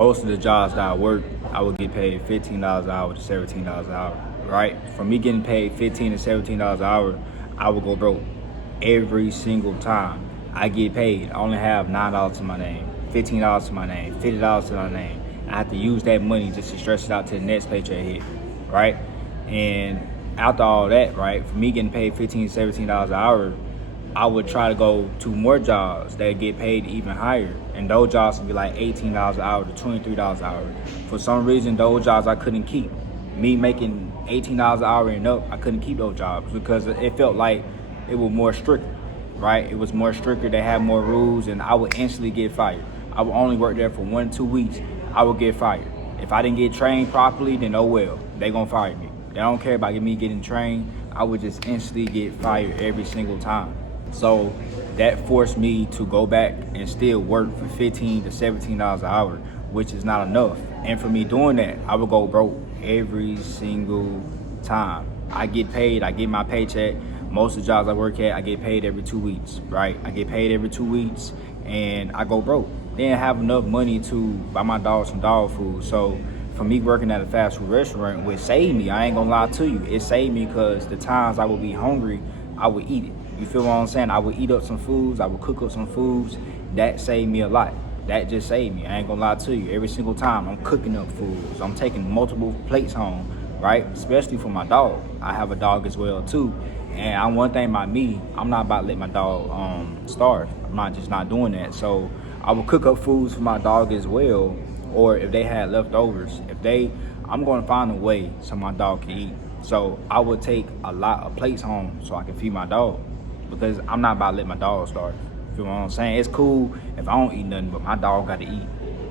most of the jobs that I work, I would get paid $15 an hour to $17 an hour, right? For me getting paid $15 to $17 an hour, I would go broke every single time I get paid. I only have $9 to my name, $15 to my name, $50 to my name. I have to use that money just to stretch it out to the next paycheck hit, right? And after all that, right, for me getting paid $15 to $17 an hour, I would try to go to more jobs that get paid even higher. And those jobs would be like $18 an hour to $23 an hour. For some reason, those jobs I couldn't keep. Me making $18 an hour and up, I couldn't keep those jobs because it felt like it was more strict, right? It was more stricter, they had more rules, and I would instantly get fired. I would only work there for 1 to 2 weeks, I would get fired. If I didn't get trained properly, then oh well, they gonna fire me. They don't care about me getting trained. I would just instantly get fired every single time. So that forced me to go back and still work for $15 to $17 an hour, which is not enough. And for me doing that, I would go broke every single time. I get paid, I get my paycheck. Most of the jobs I work at, I get paid every 2 weeks, right? I get paid every 2 weeks and I go broke. Didn't have enough money to buy my dog some dog food. So for me working at a fast food restaurant, which saved me, I ain't gonna lie to you, it saved me because the times I would be hungry, I would eat it. You feel what I'm saying? I would eat up some foods, I would cook up some foods. That saved me a lot. That just saved me. I ain't gonna lie to you. Every single time I'm cooking up foods, I'm taking multiple plates home, right? Especially for my dog. I have a dog as well too. And one thing about me, I'm not about to let my dog starve. I'm not just not doing that. So I would cook up foods for my dog as well. Or if they had leftovers, I'm gonna find a way so my dog can eat. So I would take a lot of plates home so I can feed my dog. Because I'm not about to let my dog starve. You feel what I'm saying? It's cool if I don't eat nothing, but my dog got to eat.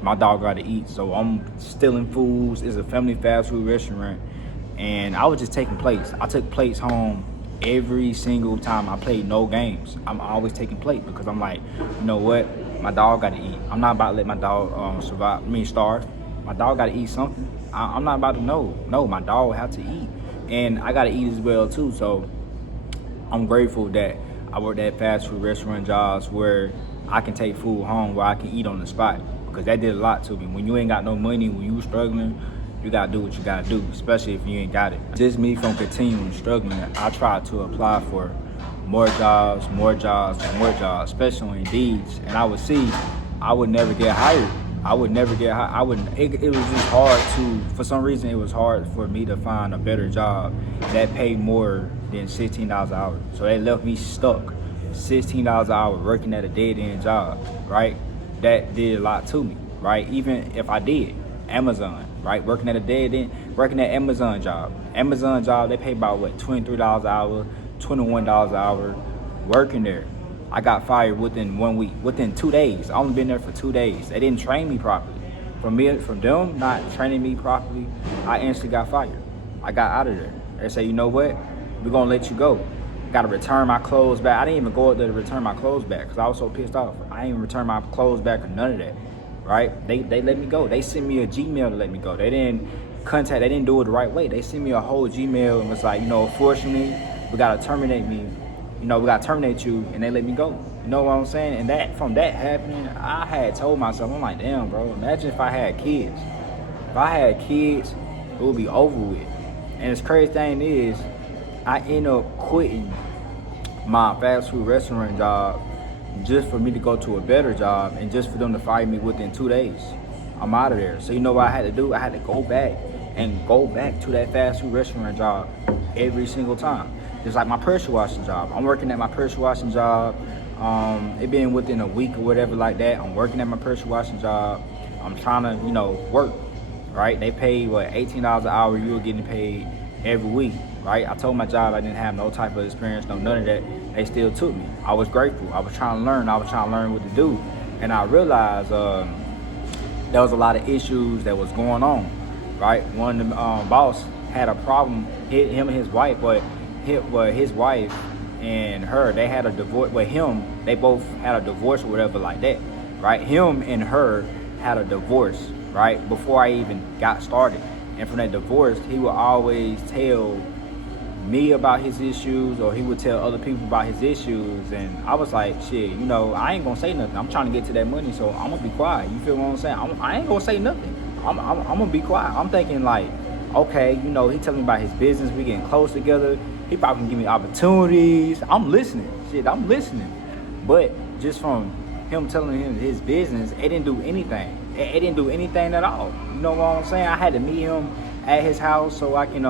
My dog got to eat. So I'm stealing foods. It's a family fast food restaurant. And I was just taking plates. I took plates home every single time. I played no games. I'm always taking plates because I'm like, you know what? My dog got to eat. I'm not about to let my dog starve. My dog got to eat something. I'm not about to know. No, my dog have to eat. And I got to eat as well too. So I'm grateful that I worked at fast food restaurant jobs where I can take food home, where I can eat on the spot, because that did a lot to me. When you ain't got no money, when you struggling, you gotta do what you gotta do, especially if you ain't got it. Just me from continuing struggling, I tried to apply for more jobs, and more jobs, especially on Indeed, and I would see I would never get hired. I would never get hired. It was just hard for some reason, it was hard for me to find a better job that paid more than $16 an hour. So they left me stuck, $16 an hour working at a dead-end job, right? That did a lot to me, right? Even if I did, Amazon, right? Working at Amazon job. Amazon job, they pay about what, $23 an hour, $21 an hour, working there. I got fired within 1 week, within 2 days. I only been there for 2 days. They didn't train me properly. From them not training me properly, I instantly got fired. I got out of there. They say, you know what? We're gonna let you go. Got to return my clothes back. I didn't even go up there to return my clothes back because I was so pissed off. I didn't even return my clothes back or none of that, right? They let me go. They sent me a Gmail to let me go. They didn't do it the right way. They sent me a whole Gmail and was like, unfortunately, we got to terminate me. We got to terminate you, and they let me go. You know what I'm saying? And from that happening, I had told myself, I'm like, damn, bro, imagine if I had kids. If I had kids, it would be over with. And the crazy thing is, I end up quitting my fast food restaurant job just for me to go to a better job and just for them to fire me within 2 days. I'm out of there. So you know what I had to do? I had to go back to that fast food restaurant job every single time. Just like my pressure washing job. I'm working at my pressure washing job. It been within a week or whatever like that. I'm working at my pressure washing job. I'm trying to, work, right? They pay, $18 an hour. You were getting paid every week, right? I told my job I didn't have no type of experience, none of that. They still took me. I was grateful. I was trying to learn. I was trying to learn what to do. And I realized there was a lot of issues that was going on, right? One of the boss had a problem, him and his wife, but his wife and her, they had a divorce. They both had a divorce or whatever like that, right? Him and her had a divorce, right? Before I even got started. And from that divorce, he would always tell me about his issues, or he would tell other people about his issues. And I was like, shit, I ain't gonna say nothing. I'm trying to get to that money, so I'm gonna be quiet. You feel what I'm saying? I ain't gonna say nothing. I'm gonna be quiet. I'm thinking like, okay, he telling me about his business. We getting close together. He probably can give me opportunities. I'm listening. Shit, I'm listening. But just from him telling him his business, it didn't do anything. It didn't do anything at all. You know what I'm saying? I had to meet him at his house so I can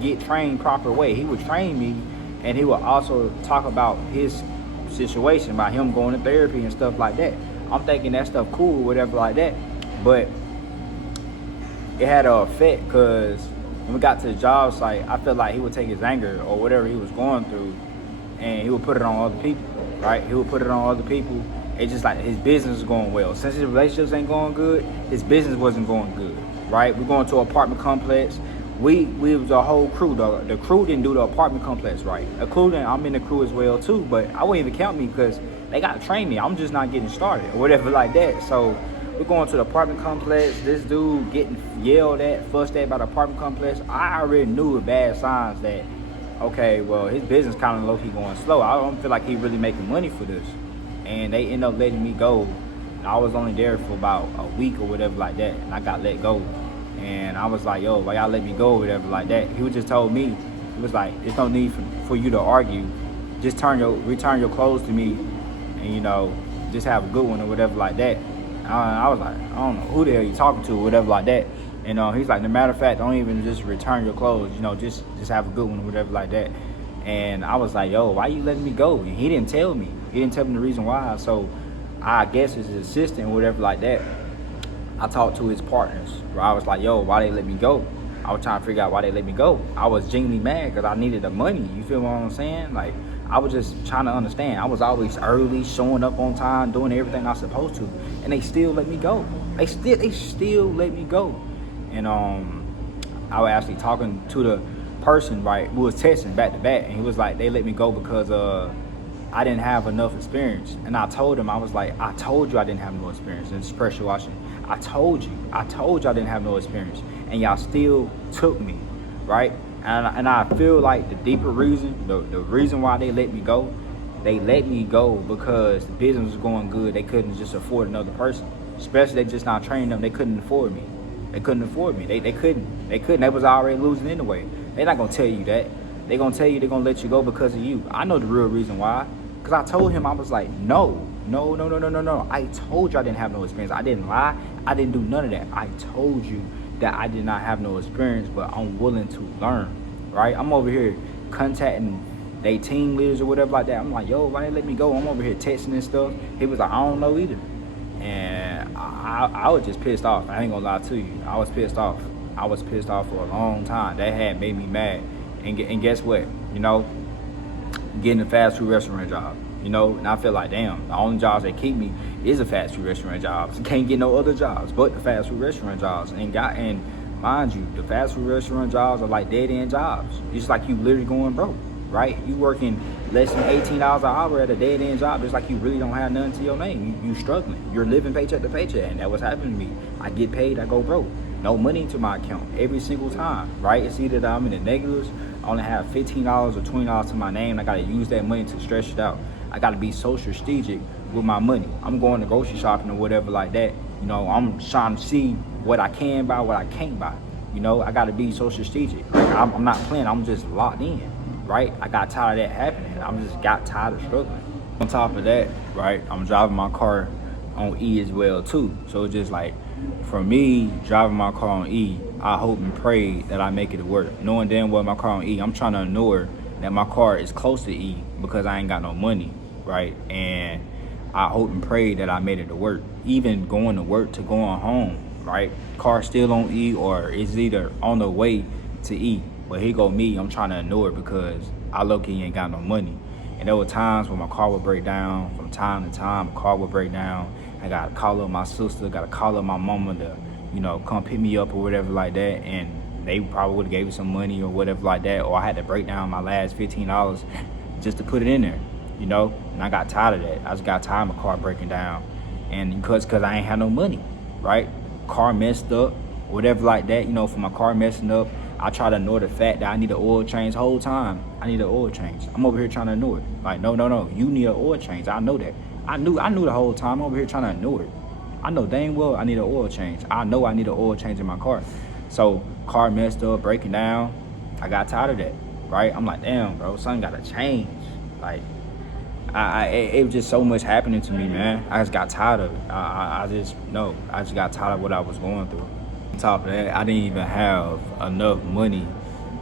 get trained proper way. He would train me, and he would also talk about his situation, about him going to therapy and stuff like that. I'm thinking that stuff cool, whatever like that. But it had an effect, because when we got to the job site, I felt like he would take his anger or whatever he was going through, and he would put it on other people, right? He would put it on other people. It's just like his business is going well. Since his relationships ain't going good, his business wasn't going good, right? We're going to an apartment complex. We was a whole crew. The crew didn't do the apartment complex right. Including, I'm in the crew as well too, but I wouldn't even count me because they got to train me. I'm just not getting started or whatever like that. So we're going to the apartment complex. This dude getting yelled at, fussed at by the apartment complex. I already knew with bad signs that, okay, well, his business kind of low-key going slow. I don't feel like he really making money for this. And they end up letting me go. I was only there for about a week or whatever like that, and I got let go. And I was like, yo, why y'all let me go or whatever like that? He just told me, he was like, there's no need for you to argue. Just return your clothes to me, and just have a good one or whatever like that. I was like, I don't know who the hell you talking to or whatever like that. And he's like, no matter of fact, don't even just return your clothes, just have a good one or whatever like that. And I was like, yo, why you letting me go? And he didn't tell me. He didn't tell me the reason why. So I guess his assistant or whatever like that, I talked to his partners, where I was like, yo, why they let me go? I was trying to figure out why they let me go. I was genuinely mad because I needed the money. You feel what I'm saying? Like, I was just trying to understand. I was always early, showing up on time, doing everything I was supposed to, and they still let me go. They still let me go. And I was actually talking to the person, right, who was texting back to back, and he was like, they let me go because I didn't have enough experience. And I told him, I was like, I told you I didn't have no experience in pressure washing. I told you I didn't have no experience, and y'all still took me, right? And I feel like the deeper reason, the reason why they let me go because the business was going good. They couldn't just afford another person, especially they just not training them. They couldn't afford me. They couldn't. They was already losing anyway. They're not gonna tell you that. They're gonna tell you they're gonna let you go because of you. I know the real reason why. Because I told him, I was like, no. I told you I didn't have no experience. I didn't lie. I didn't do none of that. I told you that I did not have no experience, but I'm willing to learn, right? I'm over here contacting they team leaders or whatever like that. I'm like, yo, why they let me go? I'm over here texting and stuff. He was like, I don't know either. And I was just pissed off. I ain't gonna lie to you. I was pissed off. I was pissed off for a long time. That had made me mad. And guess what? Getting a fast food restaurant job. And I feel like, damn, the only jobs that keep me is a fast food restaurant jobs. Can't get no other jobs but the fast food restaurant jobs. And mind you, the fast food restaurant jobs are like dead end jobs. It's like you literally going broke, right? You working less than $18 an hour at a dead end job. It's like you really don't have nothing to your name. You struggling. You're living paycheck to paycheck, and that was happening to me. I get paid, I go broke. No money to my account every single time, right? It's either that I'm in the negatives, I only have $15 or $20 to my name. I gotta use that money to stretch it out. I gotta be so strategic with my money. I'm going to grocery shopping or whatever like that. I'm trying to see what I can buy, what I can't buy. I gotta be so strategic. Like, I'm not playing, I'm just locked in, right? I got tired of that happening. I just got tired of struggling. On top of that, right, I'm driving my car on E as well too. So it's just like, for me, driving my car on E, I hope and pray that I make it to work. Knowing damn well my car on E, I'm trying to ignore that my car is close to E because I ain't got no money, right? And I hope and pray that I made it to work. Even going to work to going home, right? Car still on E, or it's either on the way to E. But here go me, I'm trying to ignore it because I low-key ain't got no money. And there were times when my car would break down. From time to time, my car would break down. I got to call up my sister, got to call up my mama to, come pick me up or whatever like that. And they probably would have gave me some money or whatever like that. Or I had to break down my last $15 just to put it in there, And I got tired of that. I just got tired of my car breaking down. And because I ain't had no money, right? Car messed up, whatever like that, for my car messing up. I try to ignore the fact that I need an oil change the whole time. I need an oil change. I'm over here trying to ignore it. Like, no, you need an oil change. I know that. I knew the whole time. I'm over here trying to ignore it. I know dang well I need an oil change. I know I need an oil change in my car. So car messed up, breaking down. I got tired of that, right? I'm like, damn, bro, something gotta change. Like, it was just so much happening to me, man. I just got tired of it. I just got tired of what I was going through. On top of that, I didn't even have enough money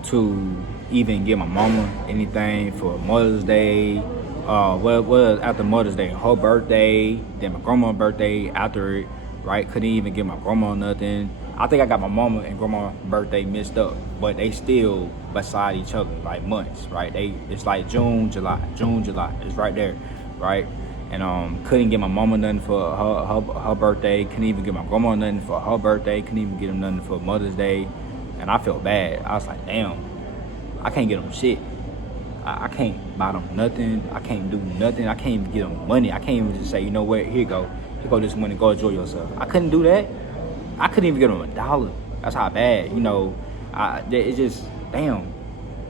to even get my mama anything for Mother's Day. Well, after Mother's Day, her birthday, then my grandma's birthday after it, right? Couldn't even get my grandma nothing. I think I got my mama and grandma's birthday mixed up, but they still beside each other, like months, right? It's like June, July. It's right there, right? And couldn't get my mama nothing for her birthday. Couldn't even get my grandma nothing for her birthday. Couldn't even get them nothing for Mother's Day. And I felt bad. I was like, damn, I can't get them shit. I can't buy them nothing. I can't do nothing. I can't even get them money. I can't even just say, you know what, here you go this money, go enjoy yourself. I couldn't do that. I couldn't even get them $1. That's how bad, you know. It's just, damn.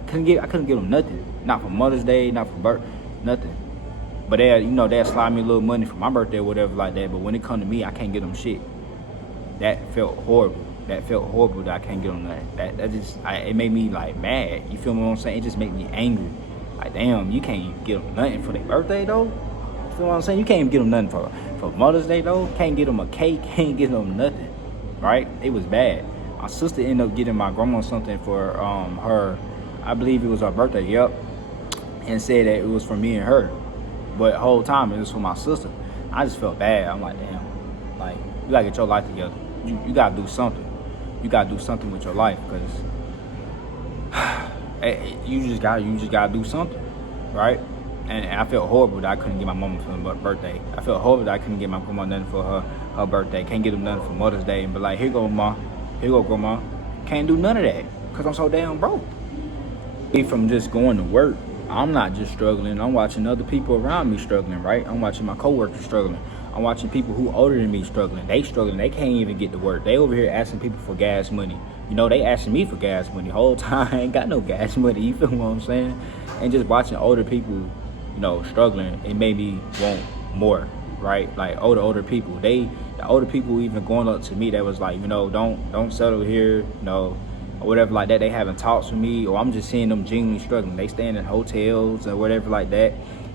I couldn't get them nothing. Not for Mother's Day, not for birth, nothing. But they'll slide me a little money for my birthday or whatever like that. But when it come to me, I can't get them shit. That felt horrible. That I can't get them that. It made me like mad. You feel what I'm saying? It just made me angry. Like, damn, you can't even get them nothing for their birthday though. You feel what I'm saying? You can't even get them nothing for Mother's Day though. Can't get them a cake. Can't get them nothing. Right? It was bad. My sister ended up getting my grandma something for her. I believe it was her birthday. Yep. And said that it was for me and her. But the whole time it was for my sister. I just felt bad. I'm like, damn. Like, you gotta get your life together. You gotta do something. You gotta do something with your life, because you just gotta do something, right? And I felt horrible that I couldn't get my mama for her birthday. I felt horrible that I couldn't get my grandma nothing for her birthday. Can't get them nothing for Mother's Day. But like, here go ma, here go grandma. Can't do none of that because I'm so damn broke. From just going to work, I'm not just struggling. I'm watching other people around me struggling, right? I'm watching my coworkers struggling. I'm watching people who older than me struggling. They struggling. They can't even get to work. They over here asking people for gas money. You know, they asking me for gas money the whole time. I ain't got no gas money. You feel what I'm saying? And just watching older people, you know, struggling, it made me want more, right? Like older people. The older people even going up to me that was like, you know, don't settle here, you know, or whatever like that. They having talks with me, or I'm just seeing them genuinely struggling. They staying in hotels or whatever like that.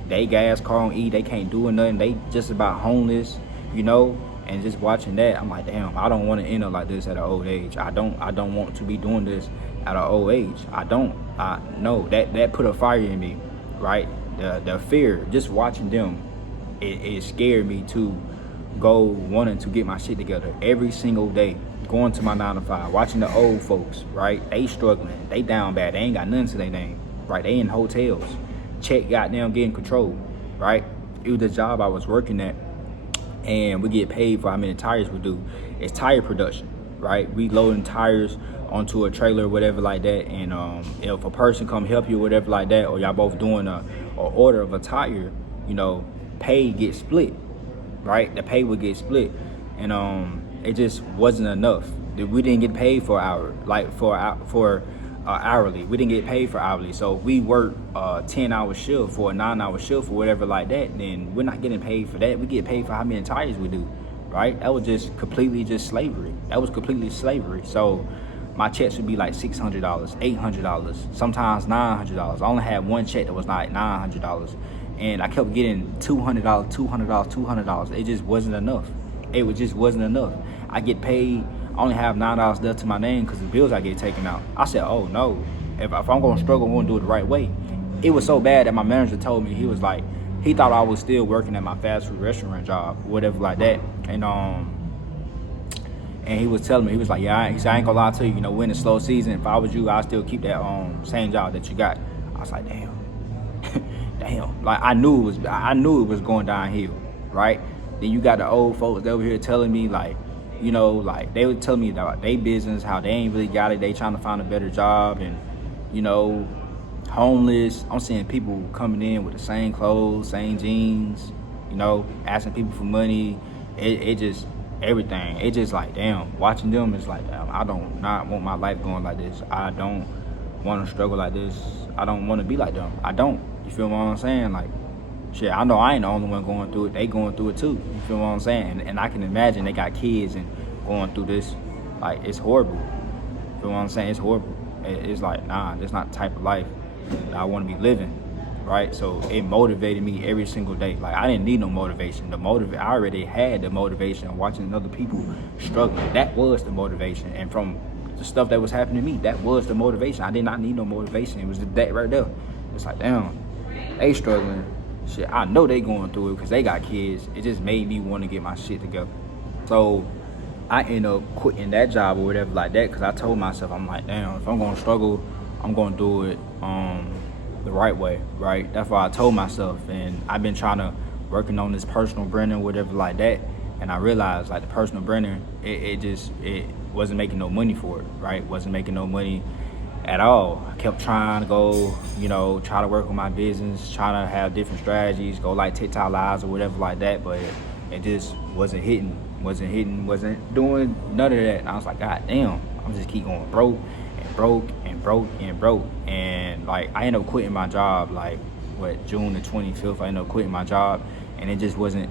They gas, car on E, they can't do nothing. They just about homeless, you know. And just watching that, I'm like, damn, I don't want to end up like this at an old age. I don't want to be doing this at an old age. I know that put a fire in me, right? The fear, just watching them, it scared me to go wanting to get my shit together every single day. Going to my 9 to 5, watching the old folks, right? They struggling, they down bad, they ain't got nothing to their name, right? They in hotels. Check goddamn getting controlled, right? It was the job I was working at, and we get paid for how many tires we do. It's tire production, right? We loading tires onto a trailer or whatever like that, and if a person come help you or whatever like that, or y'all both doing a order of a tire, you know, pay gets split, right? The pay would get split, and it just wasn't enough. We didn't get paid for hour, like for hourly. We didn't get paid for hourly. So if we work a 10-hour shift for a 9-hour shift or whatever like that, then we're not getting paid for that. We get paid for how many tires we do, right? That was just completely just slavery. That was completely slavery. So my checks would be like $600, $800, sometimes $900. I only had one check that was like $900, and I kept getting $200. It just wasn't enough. Just wasn't enough. I get paid. I only have $9 left to my name because the bills I get taken out. I said, oh no, if I'm going to struggle, I'm going to do it the right way. It was so bad that my manager told me, he was like, he thought I was still working at my fast food restaurant job, whatever like that. And he was telling me, he was like, yeah, he said, I ain't gonna lie to you, you know, we're in a slow season. If I was you, I'd still keep that same job that you got. I was like, damn. Damn. Like, I knew it was going downhill, right? Then you got the old folks that over here telling me, like, you know, like, they would tell me about their business, how they ain't really got it. They trying to find a better job, and, you know, homeless. I'm seeing people coming in with the same clothes, same jeans, you know, asking people for money. It just, everything. It just like, damn, watching them is like, damn, I don't not want my life going like this. I don't want to struggle like this. I don't want to be like them. I don't. You feel what I'm saying? Like, shit, I know I ain't the only one going through it. They going through it too. You feel what I'm saying? And I can imagine they got kids and going through this. Like, it's horrible. You feel what I'm saying? It's horrible. It's like, nah, that's not the type of life that I want to be living. Right, so it motivated me every single day. Like, I didn't need no motivation. I already had the motivation of watching other people struggling. That was the motivation, and from the stuff that was happening to me, that was the motivation. I did not need no motivation. It was that right there. It's like, damn, they struggling. Shit, I know they going through it because they got kids. It just made me want to get my shit together. So I ended up quitting that job or whatever like that because I told myself, I'm like, damn, if I'm gonna struggle, I'm gonna do it the right way, right? That's why I told myself, and I've been trying to working on this personal branding, whatever like that, and I realized like the personal branding, it wasn't making no money for it, right? Wasn't making no money at all. I kept trying to go, try to work on my business, trying to have different strategies, go like TikTok lives or whatever like that, but it just wasn't wasn't doing none of that. And I was like, God damn, I'm just keep going broke. And like I ended up quitting my job like June the 25th. I ended up quitting my job, and it just wasn't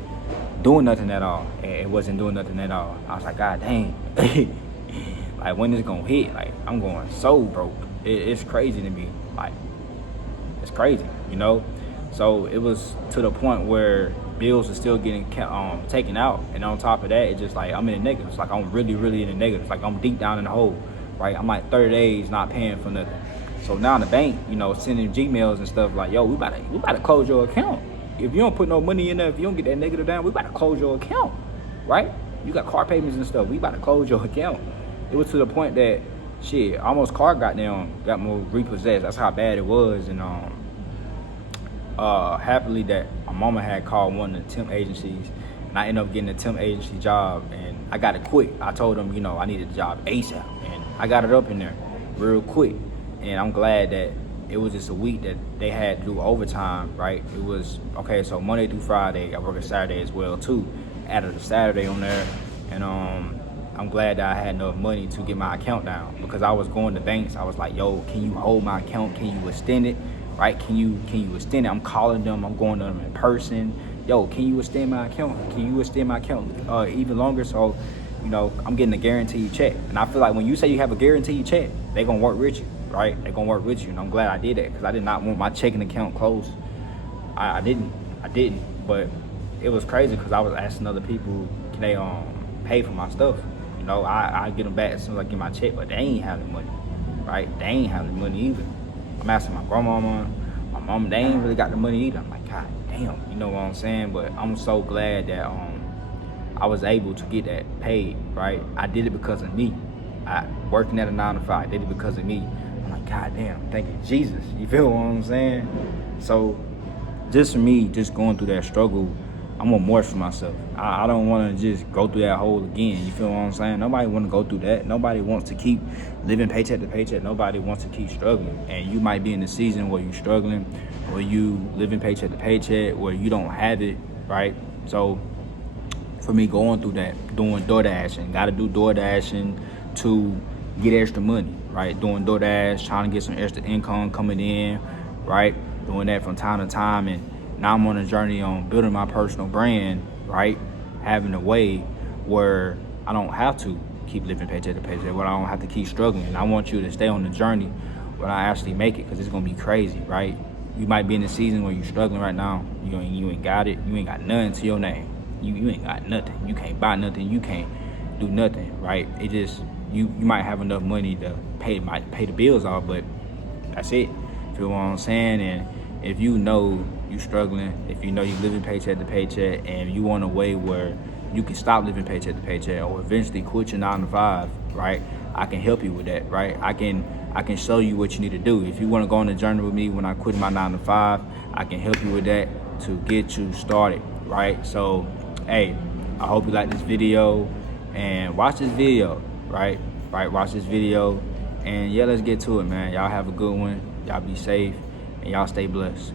doing nothing at all. It wasn't doing nothing at all. I was like, God dang. Like, when is it gonna hit? Like, I'm going so broke. It's crazy to me. Like, it's crazy, So it was to the point where bills are still getting taken out, and on top of that, it's just like I'm in the negatives. Like, I'm really in the negatives. Like, I'm deep down in the hole. Right, I'm like 30 days not paying for nothing. So now in the bank, sending Gmails and stuff like, yo, we about to close your account. If you don't put no money in there, if you don't get that negative down, we about to close your account. Right? You got car payments and stuff. We about to close your account. It was to the point that shit, almost car got more repossessed. That's how bad it was. And happily that my mama had called one of the temp agencies, and I ended up getting a temp agency job, and I got it quick. I told them, I needed a job ASAP, and I got it up in there real quick. And I'm glad that it was just a week that they had to do overtime, right? It was, okay, so Monday through Friday, I work a Saturday as well too, added a Saturday on there. And I'm glad that I had enough money to get my account down, because I was going to banks. I was like, yo, can you hold my account? Can you extend it? Right? Can you extend it? I'm calling them. I'm going to them in person. Yo, can you extend my account? Can you extend my account even longer? So, I'm getting a guaranteed check. And I feel like when you say you have a guaranteed check, they're going to work with you, right? They're going to work with you. And I'm glad I did that, because I did not want my checking account closed. I didn't. But it was crazy because I was asking other people, can they pay for my stuff? I get them back as soon as I get my check, but they ain't having money, right? They ain't having money either. I'm asking my grandmama, my mom, they ain't really got the money either. I'm like, God damn, you know what I'm saying? But I'm so glad that I was able to get that paid, right? I did it because of me. I working at a 9 to 5, I did it because of me. I'm like, God damn, thank you, Jesus. You feel what I'm saying? So just for me, just going through that struggle, I want more for myself. I don't want to just go through that hole again. You feel what I'm saying? Nobody want to go through that. Nobody wants to keep living paycheck to paycheck. Nobody wants to keep struggling. And you might be in the season where you're struggling, or you living paycheck to paycheck, where you don't have it, right? So for me, going through that, doing DoorDashing, got to do DoorDashing to get extra money, right? Doing DoorDash, trying to get some extra income coming in, right? Doing that from time to time. And now I'm on a journey on building my personal brand, right? Having a way where I don't have to keep living paycheck to paycheck, where I don't have to keep struggling. And I want you to stay on the journey when I actually make it, because it's going to be crazy, right? You might be in a season where you're struggling right now. You ain't got it. You ain't got nothing to your name. You ain't got nothing. You can't buy nothing. You can't do nothing, right? It just, you might have enough money to pay the bills off, but that's it. Feel what I'm saying? And if you know you're struggling, if you know you're living paycheck to paycheck, and you want a way where you can stop living paycheck to paycheck, or eventually quit your 9 to 5, right? I can help you with that, right? I can show you what you need to do. If you want to go on a journey with me when I quit my 9 to 5, I can help you with that to get you started, right? So, hey, I hope you like this video, and watch this video, right? Watch this video, and yeah, let's get to it, man. Y'all have a good one. Y'all be safe, and y'all stay blessed.